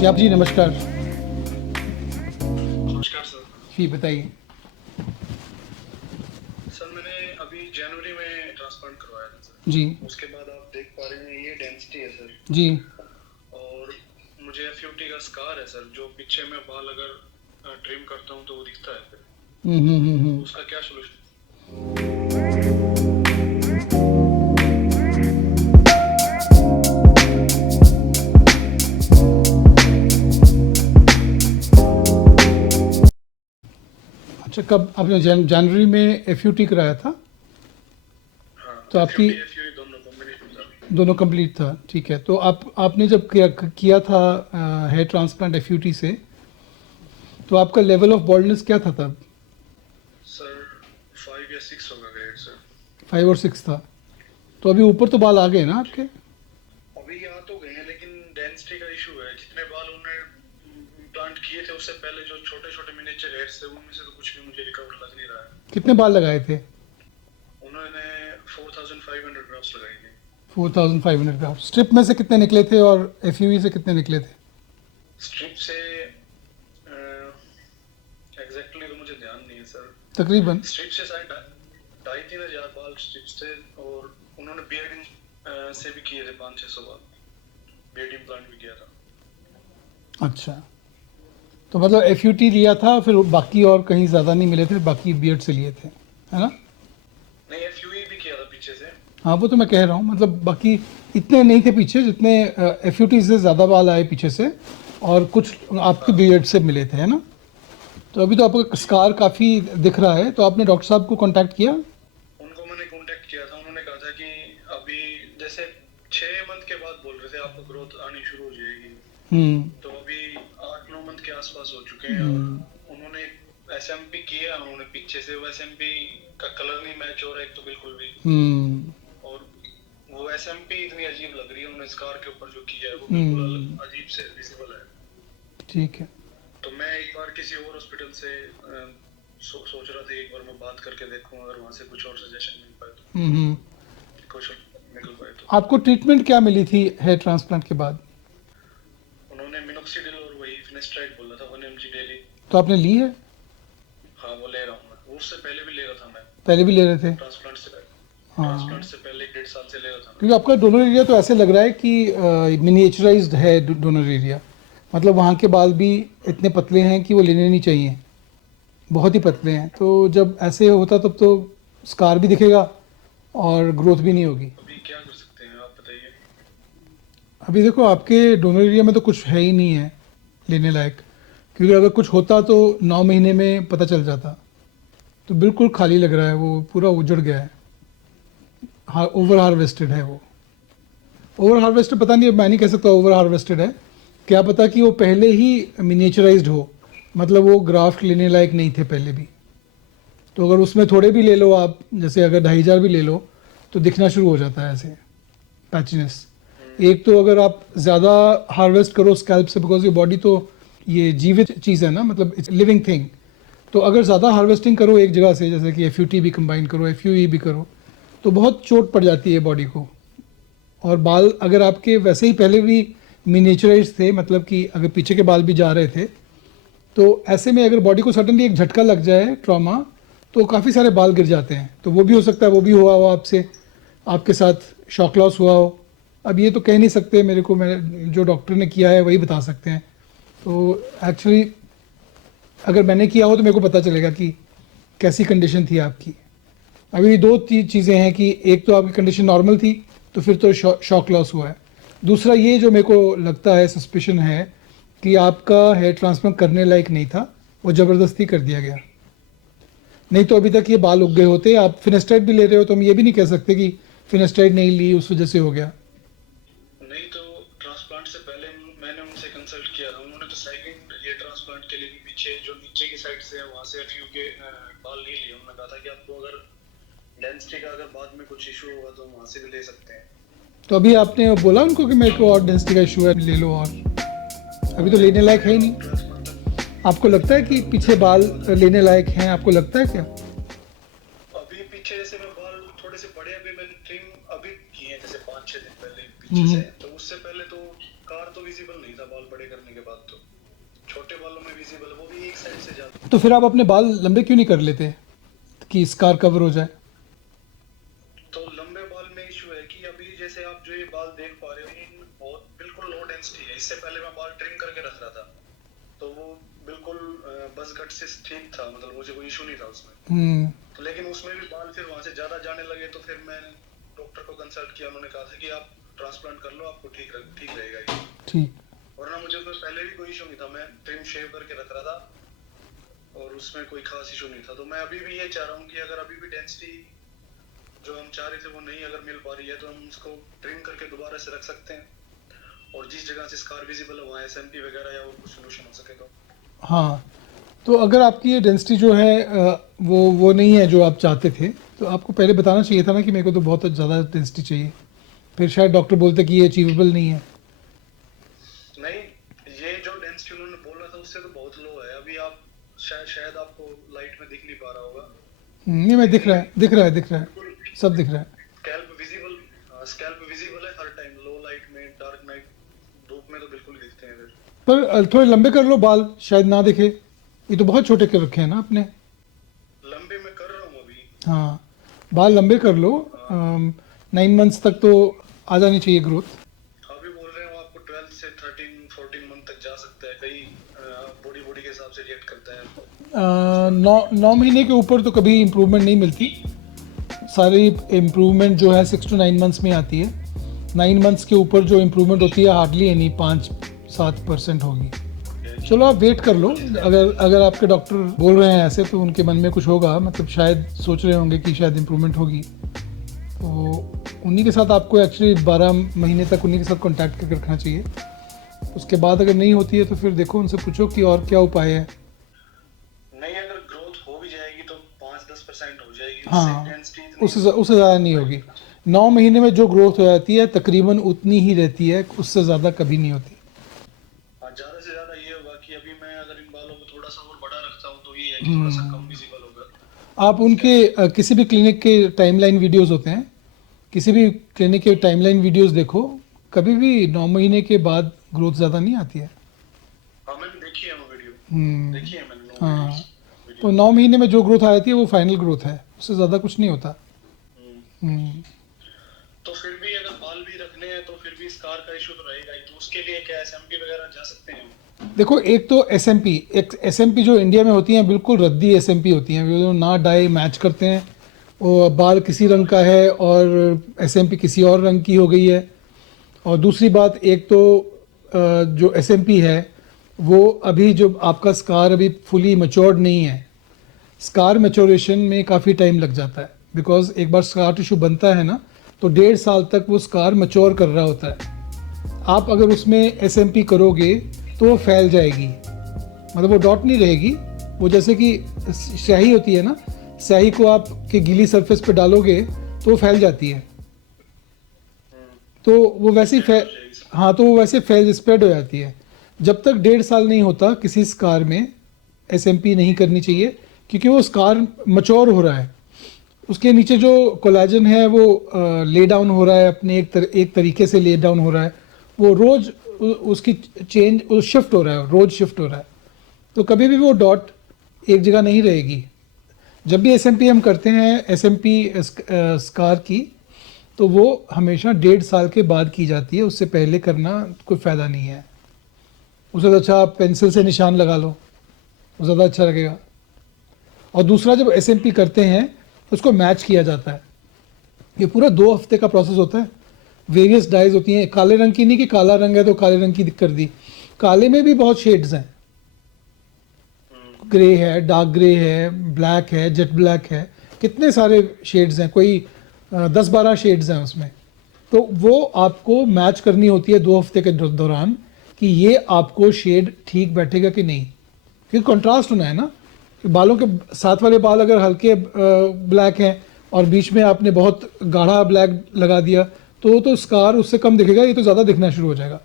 जी आप जी नमस्कार। नमस्कार सर। जी बताइए। सर मैंने अभी जनवरी में ट्रांसप्लांट करवाया था जी सर। उसके बाद आप देख पा रहे हैं ये डेंसिटी है सर। जी। और मुझे एफयूटी का स्कार है सर, जो पीछे में बाल अगर ट्रिम करता हूँ तो वो दिखता है फिर। तो उसका क्या सोल्यूशन? अच्छा, कब आपने जनवरी में एफ कराया था? हाँ, तो आपकी एफयूटी एफयूई दोनों कॉम्बिनेशन था। दोनों कंप्लीट था, ठीक है। तो आपने जब किया था हेयर ट्रांसप्लांट एफ से, तो आपका लेवल ऑफ बॉल्डनेस क्या था तब? सर 5 या 6 होगा ग्रेड सर। 5 और 6 था। तो अभी ऊपर तो बाल आ गए ना जी, आपके? अभी यहाँ तो गए हैं लेकिन डेंसिटी का इशू है। जितने बाल उन्होंने प्लांट किए थे उससे पहले जो छोटे छोटे मिनिएचर हेयर्स थे उनमें से तो कुछ भी मुझे रिकवर लग नहीं रहा है। कितने बाल लगाए थे? उन्होंने 4500 ग्राफ्स लगाई थी। 4500 ग्राम। स्ट्रिप में से कितने निकले थे और एफ से कितने निकले थे? स्ट्रिप से एग्जैक्टली तो मुझे ध्यान नहीं है सर। तकरीबन। स्ट्रिप से शायद 2,500-3,000 बाल स्ट्रिप से। और उन्होंने बियर्डिंग से भी किए थे 500-600 बाल। बियर्ड इम्प्लांट भी किया था। अच्छा, तो मतलब एफ लिया था, फिर बाकी और कहीं ज़्यादा नहीं मिले थे, बाकी बियर्ड से लिए थे, है ना? नहीं, एफयूई भी किया था पीछे से। हाँ, वो तो मैं कह रहा हूँ, मतलब बाकी इतने नहीं थे पीछे जितने एफ से ज़्यादा बाल आए पीछे से, और कुछ आपके हाँ बियर्ड से मिले थे, है ना? तो अभी तो आपका जी। स्कार काफ़ी दिख रहा है, तो आपने डॉक्टर साहब को कांटेक्ट किया? उनको मैंने कांटेक्ट किया था। उन्होंने कहा था कि अभी जैसे 6 मंथ के बाद बोल रहे थे आपको ग्रोथ आनी शुरू हो जाएगी। हम्म। तो अभी 8-9 मंथ के आसपास हो चुके हैं। और हम्म। उन्होंने एसएमपी किया। उन्होंने पीछे से वो एसएमपी का कलर नहीं मैच हो रहा है एक तो बिल्कुल भी। हम्म। और वो एसएमपी इतनी अजीब लग रही है उन्होंने स्कार के ऊपर जो किया है वो बिल्कुल अजीब से विजिबल है। ठीक है। तो मैं एक बार किसी और हॉस्पिटल से सोच रहा था एक बार मैं बात करके देखूं, अगर वहां से कुछ और सजेशन मिल पाए तो, हम्म। कुछ निकल पाए तो। आपको ट्रीटमेंट क्या मिली थी हेयर ट्रांसप्लांट के बाद? उन्होंने मिनोक्सिडिल और वही फिनेस्ट्राइड बोला था 1 mg डेली। तो आपने ली है? हाँ वो ले रहा हूँ मैं। उससे पहले भी ले रहा था मैं। पहले भी ले रहे थे? ट्रांसप्लांट से पहले। ट्रांसप्लांट हाँ, से पहले 1.5 साल से ले रहा था मैं। क्योंकि आपका डोनर एरिया तो ऐसे लग रहा है कि मिनिएचराइज्ड है डोनर एरिया। मतलब वहाँ के बाल भी इतने पतले हैं कि वो लेने नहीं चाहिए, बहुत ही पतले हैं। तो जब ऐसे होता तब तो स्कार भी दिखेगा और ग्रोथ भी नहीं होगी। अभी क्या कर सकते हैं आप बताइए? अभी देखो, आपके डोनर एरिया में तो कुछ है ही नहीं है लेने लायक, क्योंकि अगर कुछ होता तो 9 महीने में पता चल जाता। तो बिल्कुल खाली लग रहा है, वो पूरा उजड़ गया है। हाँ, ओवर हार्वेस्टेड है वो। ओवर हार्वेस्टेड पता नहीं, अब मैं नहीं कह सकता ओवर हार्वेस्टेड है। क्या पता कि वो पहले ही मिनिएचराइज्ड हो, मतलब वो ग्राफ्ट लेने लायक नहीं थे पहले भी। तो अगर उसमें थोड़े भी ले लो आप, जैसे अगर 2,500 भी ले लो, तो दिखना शुरू हो जाता है ऐसे पैचनेस। एक तो अगर आप ज़्यादा हार्वेस्ट करो स्कैल्प से, बिकॉज ये बॉडी तो ये जीवित चीज़ है ना, मतलब इट्स लिविंग थिंग। तो अगर ज़्यादा हार्वेस्टिंग करो एक जगह से, जैसे कि एफ भी कंबाइन करो, एफ भी करो, तो बहुत चोट पड़ जाती है बॉडी को। और बाल अगर आपके वैसे ही पहले भी मिनिएचराइज थे, मतलब कि अगर पीछे के बाल भी जा रहे थे, तो ऐसे में अगर बॉडी को सडनली एक झटका लग जाए, ट्रॉमा, तो काफ़ी सारे बाल गिर जाते हैं। तो वो भी हो सकता है, वो भी हुआ हो आपसे, आपके साथ शॉक लॉस हुआ हो। अब ये तो कह नहीं सकते मेरे को, मैं जो डॉक्टर ने किया है वही बता सकते हैं। तो एक्चुअली अगर मैंने किया हो तो मेरे को पता चलेगा कि कैसी कंडीशन थी आपकी। अभी दो चीज़ें हैं कि एक तो आपकी कंडीशन नॉर्मल थी, तो फिर तो शॉक लॉस हुआ है। दूसरा ये जो मेरे को लगता है, सस्पिशन है, कि आपका हेयर ट्रांसप्लांट करने लायक नहीं था, वो ज़बरदस्ती कर दिया गया। नहीं तो अभी तक ये बाल उग गए होते। आप फिनेस्टाइड भी ले रहे हो, तो हम ये भी नहीं कह सकते कि फिनेस्टाइड नहीं ली उस वजह से हो गया। नहीं तो ट्रांसप्लांट से पहले मैंने उनसे कंसल्ट किया था। उन्होंने तो सेकंड ये ट्रांसप्लांट के लिए भी पीछे जो नीचे की साइड से है वहां से एफयू के बाल नहीं लिए। उन्होंने कहा था कि आपको अगर डेंसिटी का अगर बाद में कुछ इशू होगा तो वहां से भी ले सकते हैं। तो अभी आपने बोला उनको कि मेरे को और डेंसिटी का इशू है, ले लो, और अभी तो लेने लायक है ही नहीं। ट्रांसप्लांट तक आपको लगता है कि पीछे बाल लेने लायक हैं? आपको लगता है क्या? अभी पीछे जैसे मैं बाल थोड़े से बड़े अभी मैंने ट्रिम अभी किए हैं, जैसे 5-6 दिन पहले पीछे से। हम्म। तो उससे पहले तो कार तो विजिबल नहीं था बाल बड़े करने के के बाद तो छोटे बालों में विजिबल, वो भी एक साइड से ज्यादा। तो फिर आप अपने बाल लंबे क्यों नहीं कर लेते कि स्कार कवर हो जाए? तो लंबे बाल में इशू है कि अभी जैसे आप जो ये बाल देख पा रहे हो, ये बहुत बिल्कुल लो डेंसिटी है। इससे पहले मैं बाल ट्रिम करके रख रहा था, तो वो बिल्कुल बस कट से ठीक था, मतलब मुझे कोई इशू नहीं था उसमें। तो लेकिन उसमें भी बाल फिर वहां से ज्यादा जाने लगे, तो फिर मैंने डॉक्टर को कंसल्ट किया। उन्होंने कहा था कि आप ट्रांसप्लांट कर लो, आपको ठीक रहेगा ये। ठीक। वरना मुझे उसमें पहले भी कोई इशू नहीं था, मैं ट्रिम शेव करके रख रहा था और उसमें कोई खास इशू नहीं था। तो मैं अभी भी ये चाह रहा हूँ कि अगर अभी भी डेंसिटी जो हम चाह रहे थे वो नहीं अगर मिल पा रही है, तो हम उसको ट्रिम करके दोबारा से रख सकते हैं, और जिस जगह से स्कार विजिबल है वहाँ एसएमपी वगैरह या और कुछ सोल्यूशन हो सके तो। हाँ, तो अगर आपकी ये डेंसिटी जो है वो नहीं है जो आप चाहते थे, तो आपको पहले बताना चाहिए था ना कि मेरे को तो बहुत ज़्यादा डेंसिटी चाहिए। फिर शायद डॉक्टर बोलते कि ये अचीवेबल नहीं है। नहीं, ये जो डेंसिटी उन्होंने बोला था उससे तो बहुत लो है। अभी आप शायद आपको लाइट में दिख नहीं पा रहा होगा। नहीं, मैं दिख रहा है, दिख रहा है, दिख रहा है, सब दिख रहा है। स्कैल्प विजिबल है हर टाइम, लो लाइट में, डार्क नाइट, धूप में तो बिल्कुल दिखते हैं फिर। पर थोड़े लंबे कर लो बाल, शायद ना दिखे। ये तो बहुत छोटे कर रखे हैं ना आपने। लंबे में कर रहा हूँ अभी। हाँ, बाल लंबे कर लो। 9 मंथ्स तक तो आ जानी चाहिए ग्रोथ। अभी बोल रहे हो आपको 12 से 13-14 मंथ तक जा सकता है, कई बॉडी बॉडी के हिसाब से रिएक्ट करता है। 9 महीने के ऊपर तो कभी इम्प्रूवमेंट नहीं मिलती। सारी इम्प्रूवमेंट जो है 6 to 9 मंथ्स में आती है। 9 मंथ्स के ऊपर जो इम्प्रूवमेंट होती है हार्डली एनी 5-7% होगी। चलो आप वेट कर लो। अगर आपके डॉक्टर बोल रहे हैं ऐसे, तो उनके मन में कुछ होगा, मतलब शायद सोच रहे होंगे कि शायद इम्प्रूवमेंट होगी। तो उन्हीं के साथ आपको एक्चुअली 12 महीने तक उन्हीं के साथ कांटेक्ट करके रखना चाहिए। उसके बाद अगर नहीं होती है तो फिर देखो, उनसे पूछो कि और क्या उपाय है। नहीं, अगर ग्रोथ हो भी जाएगी तो 5-10% हो जाएगी। हाँ, उससे ज़्यादा नहीं होगी। 9 महीने में जो ग्रोथ हो जाती है तकरीबन उतनी ही रहती है, उससे ज़्यादा कभी नहीं होती। हाँ, ज़्यादा से ज़्यादा ये होगा कि अभी मैं अगर इन बालों को थोड़ा सा और बड़ा रखता हूँ तो ये है कि थोड़ा सा कम विजिबल होगा। आप उनके किसी भी क्लिनिक के टाइमलाइन वीडियोस होते हैं, किसी भी क्लिनिक के टाइमलाइन वीडियोस देखो, कभी भी 9 महीने के बाद ग्रोथ ज़्यादा नहीं आती है। हाँ, मैंने देखी है वो वीडियो, देखी है मैंने। हाँ, तो 9 महीने में जो ग्रोथ आ जाती है वो फाइनल ग्रोथ है, उससे ज़्यादा कुछ नहीं होता। तो फिर भी अगर बाल भी रखने हैं तो फिर भी स्कार का इशू तो रहेगा ही, तो उसके लिए क्या एसएमपी वगैरह जा सकते हैं? देखो, एक तो एसएमपी जो इंडिया में होती हैं बिल्कुल रद्दी एसएमपी होती हैं, वो ना डाई मैच करते हैं। वो बाल किसी रंग का है और एसएमपी किसी और रंग की हो गई है। और दूसरी बात, एक तो जो एसएमपी है वो अभी जो आपका स्कार अभी फुली मैच्योर्ड नहीं है। स्कार मैच्योरेशन में काफ़ी टाइम लग जाता है, बिकॉज एक बार स्कार टिश्यू बनता है ना, तो 1.5 साल तक वो स्कार मैच्योर कर रहा होता है। आप अगर उसमें एसएमपी करोगे तो वो फैल जाएगी, मतलब वो डॉट नहीं रहेगी। वो जैसे कि स्याही होती है ना, स्याही को आप के गीली सरफेस पे डालोगे तो वो फैल जाती है, तो वो वैसे ही हाँ, तो वो वैसे फैल स्प्रेड हो जाती है। जब तक 1.5 साल नहीं होता किसी स्कार में एसएमपी नहीं करनी चाहिए, क्योंकि वो स्कार मच्योर हो रहा है। उसके नीचे जो कोलेजन है वो ले डाउन हो रहा है, अपने एक तरीके से ले डाउन हो रहा है। वो रोज़ उसकी शिफ्ट हो रहा है, रोज़ शिफ्ट हो रहा है। तो कभी भी वो डॉट एक जगह नहीं रहेगी। जब भी एसएमपी हम करते हैं, एसएमपी स्कार की, तो वो हमेशा 1.5 साल के बाद की जाती है। उससे पहले करना कोई फ़ायदा नहीं है। उससे अच्छा आप पेंसिल से निशान लगा लो, वो ज़्यादा अच्छा लगेगा। और दूसरा, जब एसएमपी करते हैं उसको मैच किया जाता है। ये पूरा 2 हफ्ते का प्रोसेस होता है। वेरियस डाइज होती हैं, काले रंग की नहीं कि काला रंग है तो काले रंग की कर दी। काले में भी बहुत शेड्स हैं, ग्रे है, डार्क ग्रे है, ब्लैक है, जेट ब्लैक है, कितने सारे शेड्स हैं, कोई 10-12 शेड्स हैं उसमें। तो वो आपको मैच करनी होती है 2 हफ्ते के दौरान कि ये आपको शेड ठीक बैठेगा कि नहीं, क्योंकि कंट्रास्ट होना है ना। बालों के साथ वाले बाल अगर हल्के ब्लैक हैं और बीच में आपने बहुत गाढ़ा ब्लैक लगा दिया तो स्कार उससे कम दिखेगा, ये तो ज़्यादा दिखना शुरू हो जाएगा।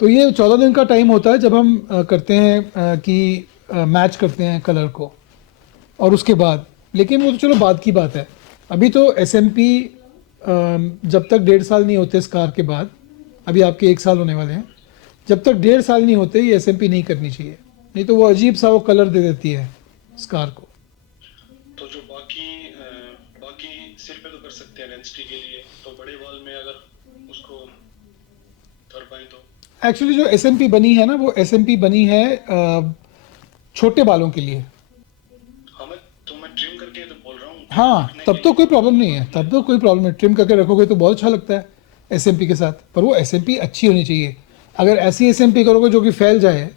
तो ये 14 दिन का टाइम होता है जब हम करते हैं कि मैच करते हैं कलर को, और उसके बाद, लेकिन वो तो चलो बाद की बात है। अभी तो एसएमपी जब तक 1.5 साल नहीं होते स्कार के बाद, अभी आपके 1 साल होने वाले हैं, जब तक 1.5 साल नहीं होते ये एसएमपी नहीं करनी चाहिए, नहीं तो वो अजीब सा वो कलर दे देती है स्कार को। तो जो बाकी सिर पे तो कर सकते हैं डेंसिटी के लिए, तो बड़े बाल में अगर उसको कर पाए तो। एक्चुअली जो एसएमपी बनी है ना, वो एसएमपी बनी है छोटे बालों के लिए। हाँ मैं ट्रिम करके तो बोल रहा हूँ। हाँ, तब तो कोई प्रॉब्लम नहीं है, तब तो कोई प्रॉब्लम नहीं, ट्रिम करके रखोगे तो बहुत अच्छा लगता है एसएमपी के साथ। पर वो एसएमपी अच्छी होनी चाहिए। अगर ऐसी एसएमपी करोगे जो कि फैल जाए,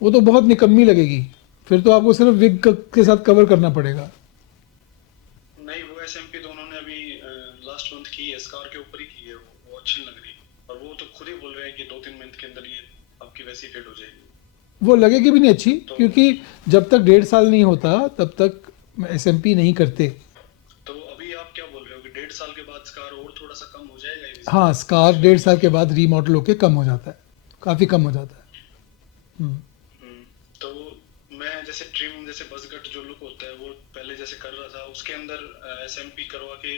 वो तो बहुत निकम्मी लगेगी, फिर तो आपको सिर्फ विग के साथ कवर करना पड़ेगा। नहीं, वो एसएमपी तो उन्होंने अभी लास्ट मंथ की है, स्कार के ऊपर ही की है, वो अच्छी लग रही है। और वो तो खुद ही बोल रहे हैं कि 2-3 मंथ के अंदर ये आपकी वैसी फेड हो जाएगी। वो लगेगी भी नहीं अच्छी, क्योंकि जब तक 1.5 साल नहीं होता तब तक एसएमपी नहीं करते। तो अभी आप क्या बोल रहे हो कि 1.5 साल के बाद स्कार और थोड़ा सा कम हो जाएगा ये? हाँ, स्कार 1.5 साल के बाद रीमॉडल होके कम हो जाता है, काफ़ी कम हो जाता है। तो मैं जैसे ट्रिम, जैसे बज़कट जो लुक होता है वो पहले जैसे कर रहा था, उसके अंदर एसएमपी करवा के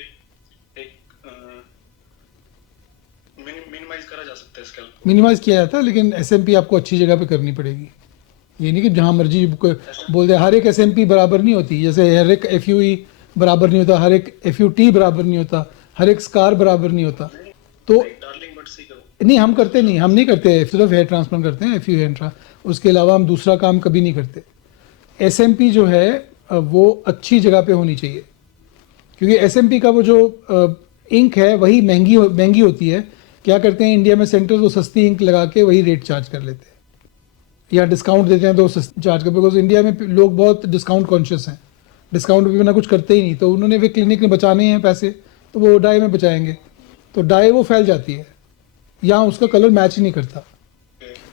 एक मिनिमाइज करा जा सकता है स्कैल्प। मिनिमाइज किया जाता है, लेकिन एसएमपी आपको अच्छी जगह पे करनी पड़ेगी। ये नहीं कि जहाँ मर्जी बोल दे। हर एक एसएमपी बराबर नहीं होती, जैसे हर एक एफयूई बराबर नहीं होता, हर एक एफयूटी बराबर नहीं होता, हर एक स्कार बराबर नहीं होता। तो डार्लिंग बट से करो। नहीं, हम करते नहीं, हम नहीं करते, सिर्फ हेयर ट्रांसप्लांट करते हैं, एफयू हेयर ट्रांसप्लांट। उसके अलावा हम दूसरा काम कभी नहीं करते। एसएमपी जो है वो अच्छी जगह पे होनी चाहिए, क्योंकि एसएमपी का वो जो इंक है वही महंगी होती है। क्या करते हैं इंडिया में सेंटर्स, वो सस्ती इंक लगा के वही रेट चार्ज कर लेते हैं, या डिस्काउंट देते हैं तो चार्ज कर, बिकॉज इंडिया में लोग बहुत डिस्काउंट कॉन्शियस हैं, डिस्काउंट भी बिना कुछ करते ही नहीं। तो उन्होंने वे क्लिनिक में बचाने हैं पैसे, तो वो डाई में बचाएंगे, तो डाई वो फैल जाती है, या उसका कलर मैच ही नहीं करता।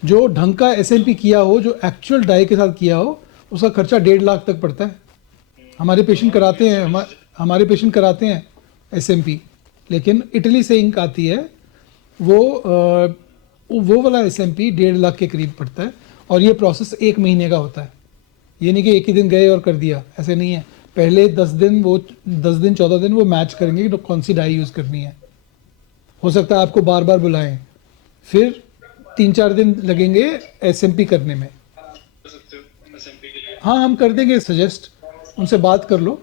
जो ढंग का एसएमपी किया हो, जो एक्चुअल डाई के साथ किया हो, उसका खर्चा 1.5 लाख तक पड़ता है। हमारे पेशेंट कराते हैं, हमारे पेशेंट कराते हैं एसएमपी, लेकिन इटली से इंक आती है, वो वाला एसएमपी 1.5 लाख के करीब पड़ता है। और ये प्रोसेस 1 महीने का होता है, ये नहीं कि एक ही दिन गए और कर दिया, ऐसे नहीं है। पहले 10 दिन 14 दिन वो मैच करेंगे कि कौन सी डाई यूज़ करनी है। हो सकता है आपको बार बार बुलाएं, फिर 3-4 दिन लगेंगे एसएमपी करने में। कर सकते हो एसएमपी के लिए? हाँ, हम कर देंगे सजेस्ट, उनसे बात कर लो,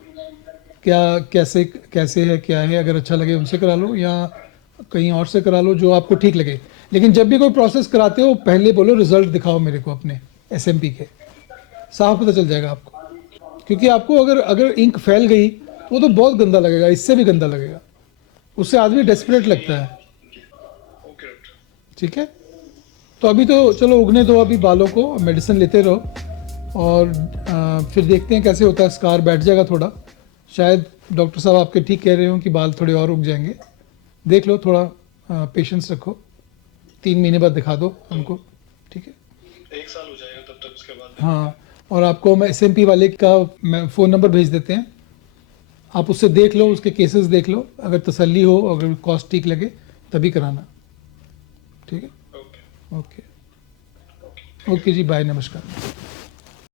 क्या कैसे है क्या है, अगर अच्छा लगे उनसे करा लो, या कहीं और से करा लो, जो आपको ठीक लगे। लेकिन जब भी कोई प्रोसेस कराते हो, पहले बोलो रिजल्ट दिखाओ मेरे को अपने एसएमपी के, साफ पता चल जाएगा आपको। क्योंकि आपको अगर इंक फैल गई तो वो तो बहुत गंदा लगेगा, इससे भी गंदा लगेगा, उससे आदमी डेस्परेट लगता है। Okay doctor. ठीक है, तो अभी तो चलो उगने दो अभी बालों को, मेडिसिन लेते रहो, और फिर देखते हैं कैसे होता है। स्कार बैठ जाएगा थोड़ा, शायद डॉक्टर साहब आपके ठीक कह रहे हो कि बाल थोड़े और उग जाएंगे। देख लो, थोड़ा पेशेंस रखो, 3 महीने बाद दिखा दो हमको, ठीक है? 1 साल हो जाएगा तब तक, उसके बाद। हाँ, और आपको हम एसएमपी वाले का फ़ोन नंबर भेज देते हैं, आप उससे देख लो, उसके केसेस देख लो, अगर तसल्ली हो, अगर कॉस्ट ठीक लगे तभी कराना, ठीक है? ओके। ओके जी, बाय, नमस्कार।